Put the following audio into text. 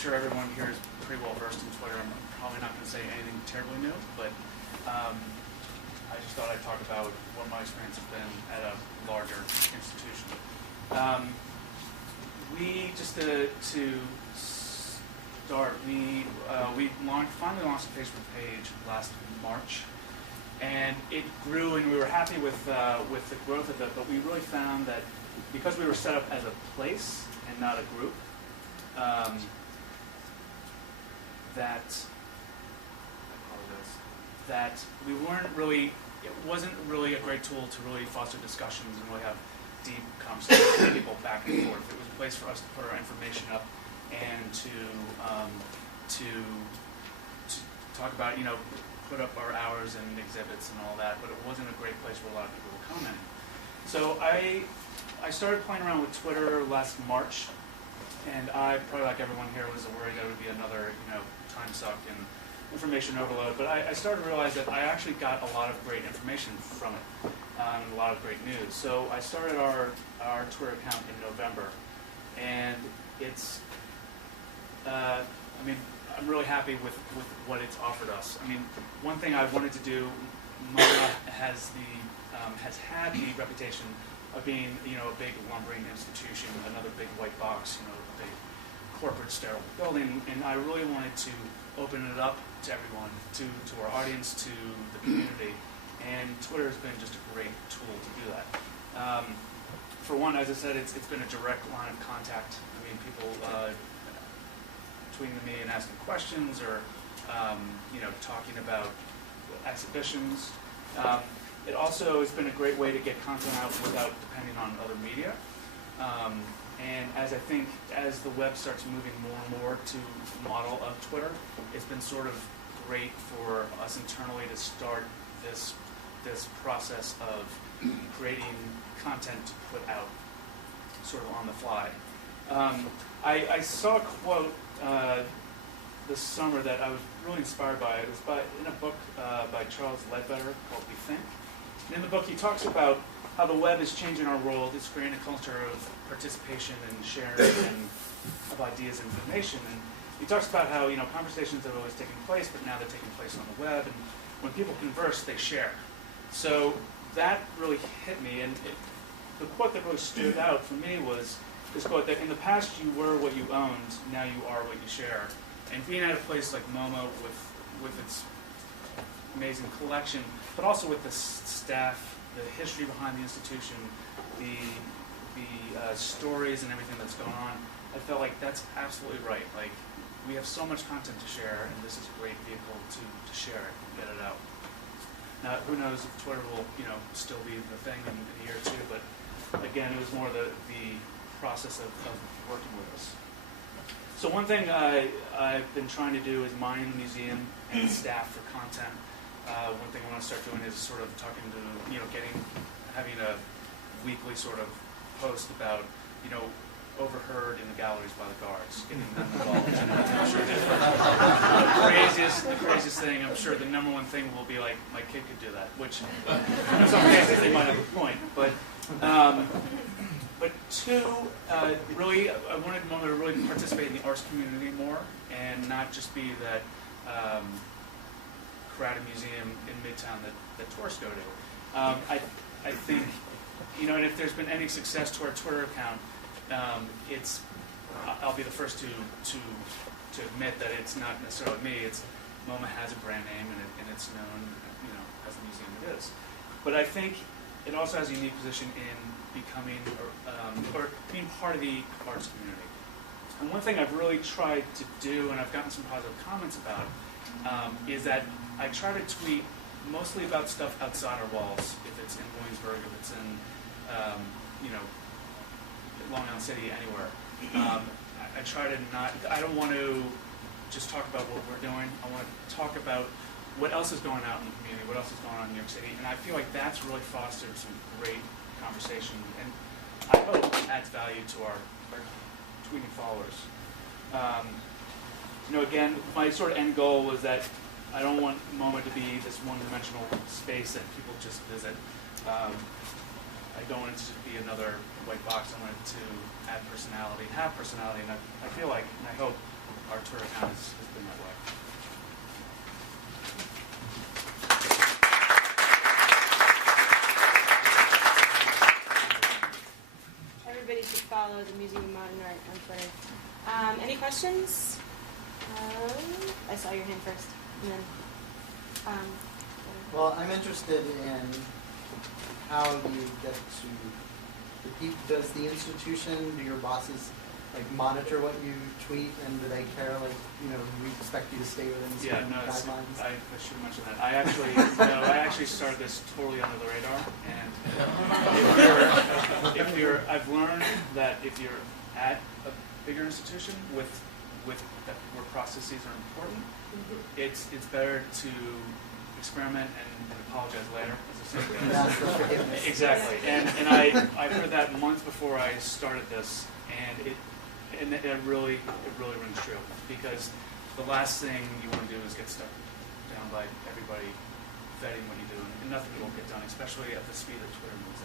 sure everyone here is pretty well versed in Twitter. I'm probably not going to say anything terribly new, but I just thought I'd talk about what my experience has been at a larger institution. We just to start, we finally launched a Facebook page last March, and it grew, and we were happy with the growth of it. But we really found that because we were set up as a place and not a group, that we weren't really. It wasn't really a great tool to really foster discussions and really have deep conversations with people back and forth. It was a place for us to put our information up and to talk about, put up our hours and exhibits and all that, but it wasn't a great place where a lot of people were commenting. So I started playing around with Twitter last March, and I, probably like everyone here, was worried that it would be another, time suck and information overload. But I started to realize that I actually got a lot of great information from it, and a lot of great news. So I started our Twitter account in November, and it's, I'm really happy with what it's offered us. One thing I wanted to do, MoMA has had the reputation of being, a big lumbering institution, another big white box, a big corporate sterile building, and I really wanted to open it up to everyone, to our audience, to the community, and Twitter has been just a great tool to do that. For one, as I said, it's been a direct line of contact. People tweeting to me and asking questions, or talking about exhibitions. It also has been a great way to get content out without depending on other media. And as the web starts moving more and more to the model of Twitter, it's been sort of great for us internally to start this process of creating content to put out sort of on the fly. I saw a quote this summer that I was really inspired by. It was in a book by Charles Ledbetter called We Think. And in the book, he talks about how the web is changing our world. It's creating a culture of participation and sharing of ideas and information. And he talks about how conversations have always taken place, but now they're taking place on the web. And when people converse, they share. So that really hit me. And the quote that really stood out for me was this quote that in the past you were what you owned, now you are what you share. And being at a place like MoMA with its amazing collection, but also with the staff, the history behind the institution, the stories and everything that's going on, I felt like that's absolutely right. Like, we have so much content to share, and this is a great vehicle to share it and get it out. Now, who knows if Twitter will, still be the thing in a year or two, but again, it was more the process of working with us. So one thing I've been trying to do is mine the museum and staff for content. One thing I want to start doing is sort of talking to, having a weekly sort of post about, overheard in the galleries by the guards, getting them involved. I'm sure the craziest thing, I'm sure the number one thing will be like, my kid could do that, which in some cases they might have a point. But two, really, I wanted MoMA to really participate in the arts community more, and not just be that crowded museum in Midtown that tourists go to. I think, and if there's been any success to our Twitter account, I'll be the first to admit that it's not necessarily me. It's MoMA has a brand name, and it's known, as the museum it is. But I think it also has a unique position in becoming or being part of the arts community. And one thing I've really tried to do, and I've gotten some positive comments about, is that I try to tweet mostly about stuff outside our walls. If it's in Williamsburg, if it's in, Long Island City, anywhere. I try to not. I don't want to just talk about what we're doing. I want to talk about what else is going out in the community, what else is going on in New York City, and I feel like that's really fostered some great conversation, and I hope it adds value to our tweeting followers. Again, my sort of end goal was that I don't want MoMA to be this one-dimensional space that people just visit. I don't want it to be another white box. I want it to add personality, have personality, and I feel like, and I hope our Twitter account has been that way. Everybody should follow the Museum of Modern Art on Twitter. Any questions? I saw your hand first. And then, well, I'm interested in how you get to the people. Does the institution, do your bosses monitor what you tweet, and do they care? We expect you to stay within certain guidelines. I should have mentioned that. I actually started this totally under the radar, and I've learned that if you're at a bigger institution where processes are important, it's better to experiment and apologize later. Exactly, and I heard that months before I started this, and it really rings true, because the last thing you want to do is get stuck down by everybody vetting what you do, and nothing will get done, especially at the speed that Twitter moves.